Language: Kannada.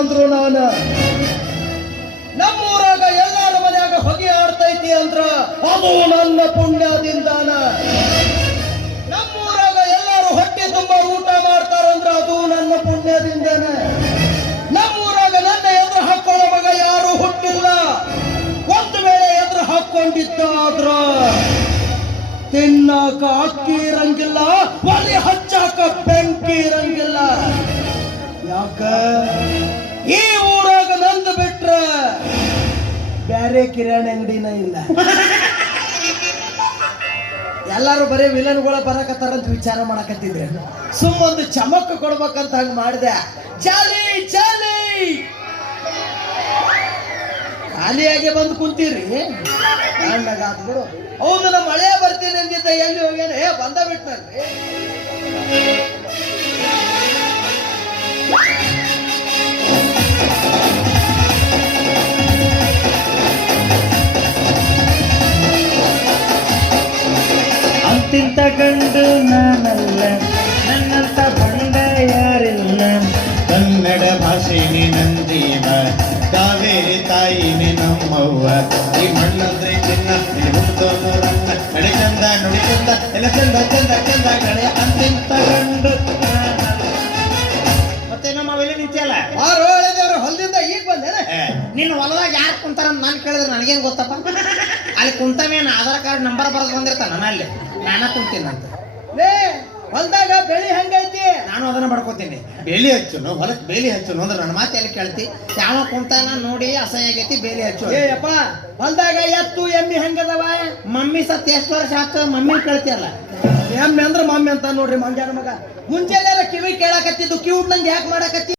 ಅಂದ್ರು ನಾನು. ನಮ್ಮೂರಾಗ ಎಲ್ಲಾರ ಮನ್ಯಾಗ ಹೊಗೆ ಆಡ್ತೈತಿ ಅಂದ್ರ ಅದು ನನ್ನ ಪುಣ್ಯದಿಂದಾನ. ನಮ್ಮೂರಾಗ ಎಲ್ಲಾರು ಹೊಟ್ಟೆ ತುಂಬಾ ಊಟ ಮಾಡ್ತಾರಂದ್ರ ಅದು ನನ್ನ ಪುಣ್ಯದಿಂದಾನ. ನಮ್ಮೂರಾಗ ನನ್ನ ಎದುರು ಹಾಕೊಳ್ಳೋ ಮಗ ಯಾರು ಹುಟ್ಟಿಲ್ಲ. ಒಂದು ವೇಳೆ ಎದುರು ಹಾಕೊಂಡಿದ್ದಾದ್ರ ತಿನ್ನಾಕ ಅಕ್ಕಿ ಇರಂಗಿಲ್ಲ, ಒಲೆ ಹಚ್ಚಾಕ ಬೆಂಕಿ ಇರಂಗಿಲ್ಲ. ಯಾಕ ಈ ಊರಾಗ ನಂದು ಬಿಟ್ರ ಬ್ಯಾರೆ ಕಿರಾಣಿ ಅಂಗಡಿನ ಇಲ್ಲ. ಎಲ್ಲಾರು ಬರೀ ವಿಲನ್ಗಳ ಬರಕತ್ತಾರಂತ ವಿಚಾರ ಮಾಡಕತ್ತಿದ್ರೆ ಸುಮ್ಮೊಂದು ಚಮಕ್ ಕೊಡ್ಬೇಕಂತ ಹಂಗ ಮಾಡಿದೆ. ಚಾಲಿ ಚಾಲಿ ಖಾಲಿಯಾಗಿ ಬಂದು ಕುಂತೀರಿ. ಕಾರಣಗಾತ್ ಬಿಡು. ಹೌದು, ನಮ್ಮ ಮಳೆ ಬರ್ತೀನಿ ಅಂದಿದ್ದ ಎಲ್ಲಿ ಹೋಗ್ಯಾನ? ಬಂದ ಬಿಟ್ನಲ್ರಿ. ಅಂತಿಂತ ಗಂಡು ನಾನಲ್ಲ, ನನ್ನಂತ ಬಂಡ ಯಾರಿಲ್ಲ. ಕನ್ನಡ ಭಾಷೆನೇ ನಂದೀವ, ಕಾವೇರಿ ತಾಯಿನೇ ನಮ್ಮವ್ವ. ಈ ಮಣ್ಣಂದ್ರೆ ಚಿನ್ನ, ಹುಟ್ಟೋರನ್ನ ನಡೆ ಚಂದ ನುಡಿ ಚಂದ, ಎಲ್ಲ ಚಂದ ಚಂದ ಚಂದ ಕಡೆ. ಅಂತಿಂತ ಗಂಡು ಮತ್ತೆ ನಮ್ಮ ಅವೆಲ್ಲ ನಿಂತಿಯಲ್ಲ ಹೊಲದಿಂದ ಈಗ ಬಂದೇನೆ. ನಿನ್ನ ಹೊಲದಾಗ ಯಾರು ಕುಂತಾರ ನಾನು ಕೇಳಿದ್ರೆ ನನಗೇನು ಗೊತ್ತಪ್ಪ. ಅಲ್ಲಿ ಕುಂತವೇನು ಆಧಾರ್ ಕಾರ್ಡ್ ನಂಬರ್ ಬರೆದು ಬಂದಿರ್ತಾನ ಅಲ್ಲಿ ನಾನ ಕುಂತೀನಂತ. ಹೊಲದಾಗ ಬೆಳಿ ಹಂಗೈತಿ, ನಾನು ಅದನ್ನ ಬಡ್ಕೋತೀನಿ. ಬೇಲಿ ಹಚ್ಚುನು ಹೊಲಕ್ಕೆ ಬೇಲಿ ಹಚ್ಚುನು ಅಂದ್ರೆ ನನ್ನ ಮಾತು ಎಲ್ಲಿ ಕೇಳ್ತಿ? ಯಾವ ಕುಂತಾನ ನೋಡಿ ಅಸಹ್ಯ ಆಗೈತಿ, ಬೇಲಿ ಹಚ್ಚು. ಏಯಪ್ಪ, ಹೊಲದಾಗ ಎತ್ತು ಎಮ್ಮಿ ಹಂಗದವ? ಮಮ್ಮಿ ಸತ್ ಎಷ್ಟು ವರ್ಷ ಆತ? ಮಮ್ಮಿ ಕೇಳ್ತಿಯಲ್ಲ. ಎಮ್ಮೆ ಅಂದ್ರೆ ಮಮ್ಮಿ ಅಂತ ನೋಡ್ರಿ ಮಂಗ್ಯಾನ ಮಗ. ಮುಂಚೆ ಕಿವಿ ಕೇಳಾಕತ್ತಿದ್ದು ಕಿವಿ ನಂಗೆ ಯಾಕೆ ಮಾಡಾಕತ್ತಿ?